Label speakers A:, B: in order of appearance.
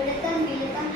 A: മുഴക്കം വിളുക്കം